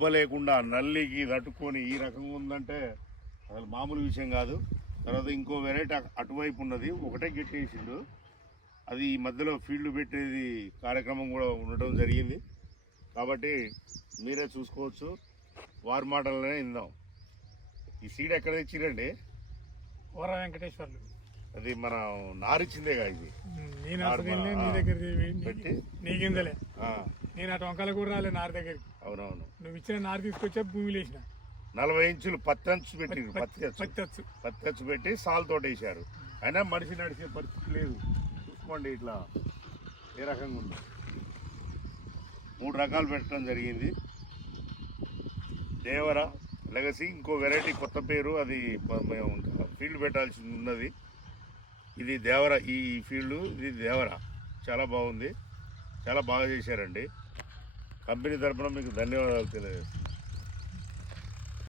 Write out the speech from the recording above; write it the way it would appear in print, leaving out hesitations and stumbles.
గుబ్బ లేకుండా నల్లికి తట్టుకొని ఈ రకంగా ఉందంటే అసలు మామూలు విషయం కాదు. తర్వాత ఇంకో వెరైటీ అటువైపు ఉన్నది, ఒకటే గిట్టేసిండు. అది ఈ మధ్యలో ఫీల్డ్ పెట్టేది కార్యక్రమం కూడా ఉండటం జరిగింది. కాబట్టి మీరే చూసుకోవచ్చు, వారి మాటలనే ఇందాం. ఈ సీడ్ ఎక్కడ తెచ్చిరండి? కోర వెంకటేశ్వర్లు. అది మన నారిచ్చిందేగా ఇది. నీ దగ్గర పెట్టి నీకిందలే. నేను అటు వంకాయలు కూడా రాలే నారు దగ్గరికి. అవునవును, నువ్వు ఇచ్చిన నారు తీసుకొచ్చా భూమిలో వేసిన 40 ఇంచులు పత్తి పెట్టిరు. పత్తి అచ్చు పెట్టి సాల్ తోట వేసారు. అయినా మనిషి నడిచే పరిస్థితి లేదు. చూసుకోండి ఇట్లా ఏ రకంగా ఉంది. 3 రకాలు పెట్టడం జరిగింది. దేవర లెగసీ, ఇంకో వెరైటీ కొత్త పేరు, అది మేము ఇంకా ఫీల్డ్ పెట్టాల్సి ఉన్నది. ఇది దేవర, ఈ ఫీల్డ్ ఇది దేవర. చాలా బాగుంది, చాలా బాగా చేశారండి. కంపెనీ తరఫున మీకు ధన్యవాదాలు తెలియజేస్తాను.